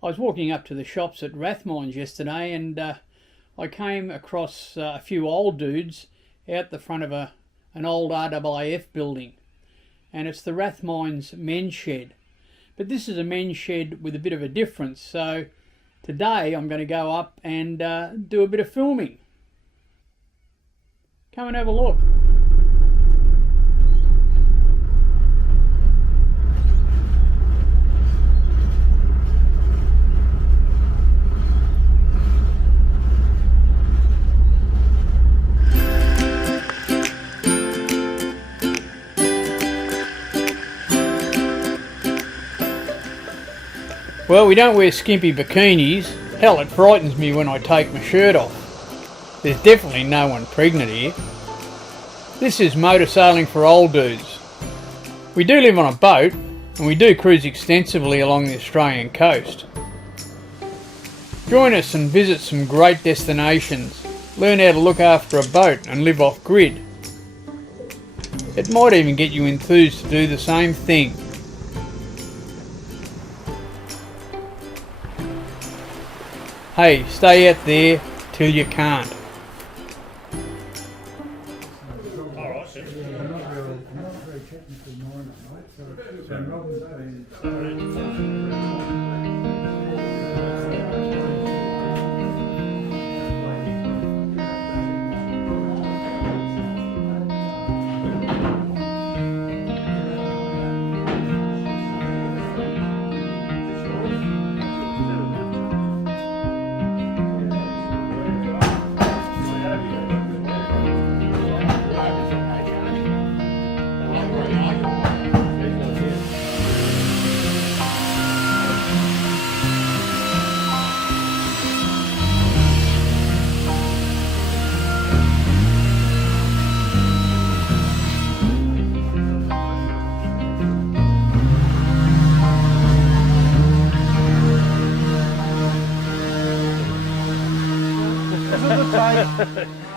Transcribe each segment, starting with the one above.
I was walking up to the shops at Rathmines yesterday, and I came across a few old dudes out the front of an old RAAF building, and it's the Rathmines men's shed. But this is a men's shed with a bit of a difference, so today I'm going to go up and do a bit of filming. Come and have a look. Well, we don't wear skimpy bikinis. Hell, it frightens me when I take my shirt off. There's definitely no one pregnant here. This is motor sailing for old dudes. We do live on a boat, and we do cruise extensively along the Australian coast. Join us and visit some great destinations. Learn how to look after a boat and live off grid. It might even get you enthused to do the same thing. Hey, stay out there till you can't.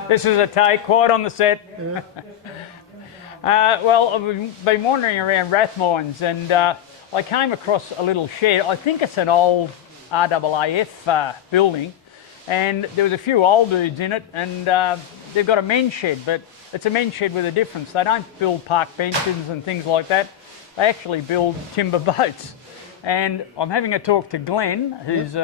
This is a take, quite on the set. Yeah. Well, I've been wandering around Rathmines, and I came across a little shed. I think it's an old RAAF building, and there was a few old dudes in it, and they've got a men's shed, but it's a men's shed with a difference. They don't build park benches and things like that. They actually build timber boats. And I'm having a talk to Glenn, who's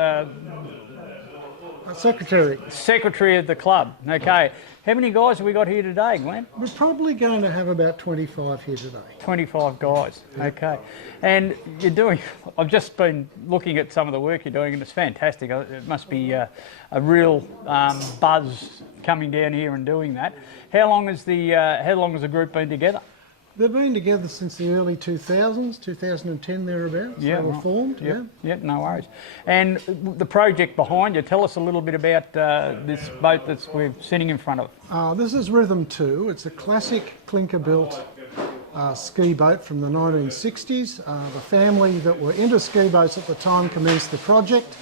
Secretary of the club. Okay. How many guys have we got here today, Glenn? We're probably going to have about 25 here today. 25 guys, okay. And you're doing, I've just been looking at some of the work you're doing, and it's fantastic. It must be a real buzz coming down here and doing that. How long has the group been together? They've been together since the early 2000s, 2010 thereabouts. Yeah, they were formed. Yep, no worries. And the project behind you, tell us a little bit about this boat that we're sitting in front of. This is Rhythm 2. It's a classic clinker-built ski boat from the 1960s. The family that were into ski boats at the time commenced the project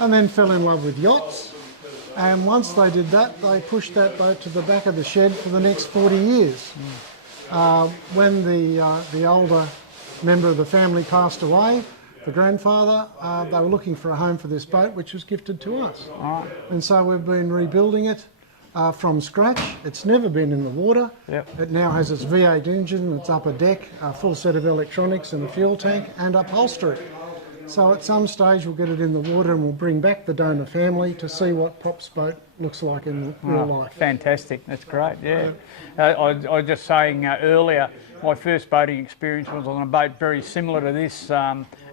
and then fell in love with yachts. And once they did that, they pushed that boat to the back of the shed for the next 40 years. When the older member of the family passed away, the grandfather, they were looking for a home for this boat, which was gifted to us. Right. And so we've been rebuilding it from scratch. It's never been in the water. Yep. It now has its V8 engine, its upper deck, a full set of electronics and a fuel tank and upholstery. So at some stage we'll get it in the water and we'll bring back the donor family to see what Pop's boat looks like in real life. Fantastic, that's great, yeah. I was just saying earlier, my first boating experience was on a boat very similar to this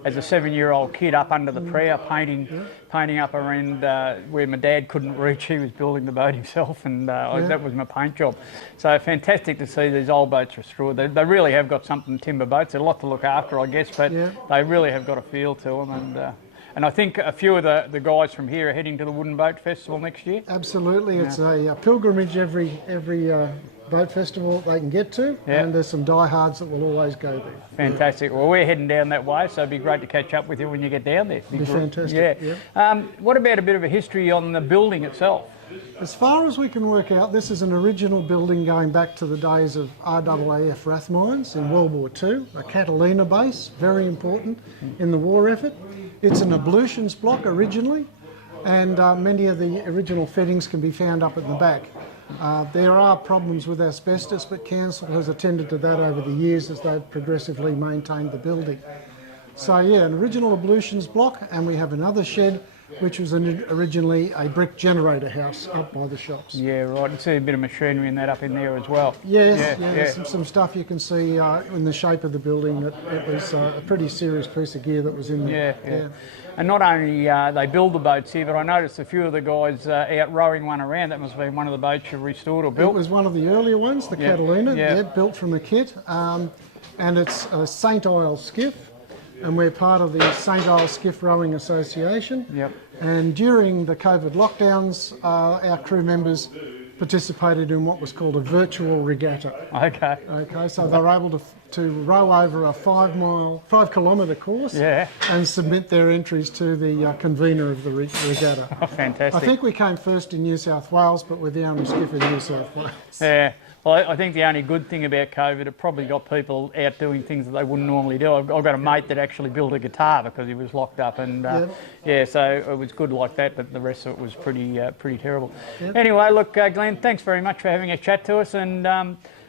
as a 7-year-old kid up under the prow, painting up around where my dad couldn't reach. He was building the boat himself, and that was my paint job. So fantastic to see these old boats restored. They really have got something, timber boats. They're a lot to look after, I guess, but they really have got a feel to them. And I think a few of the guys from here are heading to the Wooden Boat Festival next year. Absolutely, it's a pilgrimage every boat festival they can get to, and there's some diehards that will always go there. Fantastic. Well, we're heading down that way, so it'd be great to catch up with you when you get down there. Be fantastic. Yeah. What about a bit of a history on the building itself? As far as we can work out, this is an original building going back to the days of RAAF Rathmines in World War II, a Catalina base, very important in the war effort. It's an ablutions block originally, and many of the original fittings can be found up at the back. There are problems with asbestos, but Council has attended to that over the years as they've progressively maintained the building. So yeah, an original ablutions block, and we have another shed which was originally a brick generator house up by the shops. Yeah, right. You see a bit of machinery in that up in there as well. Yes, yeah. Some stuff you can see in the shape of the building that it was a pretty serious piece of gear that was in there. Yeah. And not only they build the boats here, but I noticed a few of the guys out rowing one around. That must have been one of the boats you restored or built. It was one of the earlier ones, the Catalina, built from the kit. And it's a St Isles skiff. And we're part of the St Isles Skiff Rowing Association. Yep. And during the COVID lockdowns, our crew members participated in what was called a virtual regatta. Okay, so they were able to row over a 5 kilometre course and submit their entries to the convener of the regatta. Oh, fantastic. I think we came first in New South Wales, but we're the only skiff in New South Wales. Yeah. Well, I think the only good thing about COVID, it probably got people out doing things that they wouldn't normally do. I've got a mate that actually built a guitar because he was locked up, and so it was good like that, but the rest of it was pretty terrible. Yep. Anyway, look, Glenn, thanks very much for having a chat to us, and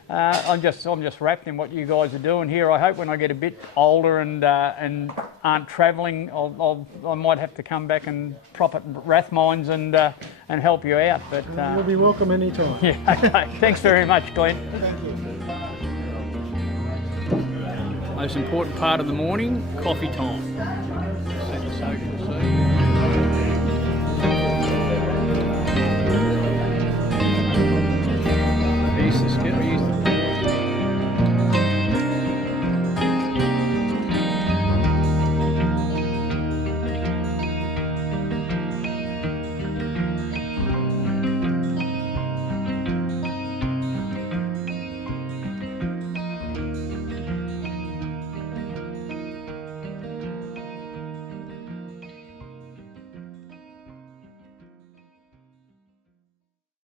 I'm just wrapped in what you guys are doing here. I hope when I get a bit older and aren't travelling, I might have to come back and prop at Rathmines and help you out. But you'll be welcome anytime. Yeah, okay. Thanks very much, Glenn. Thank you. Most important part of the morning, coffee time. Set your social scene.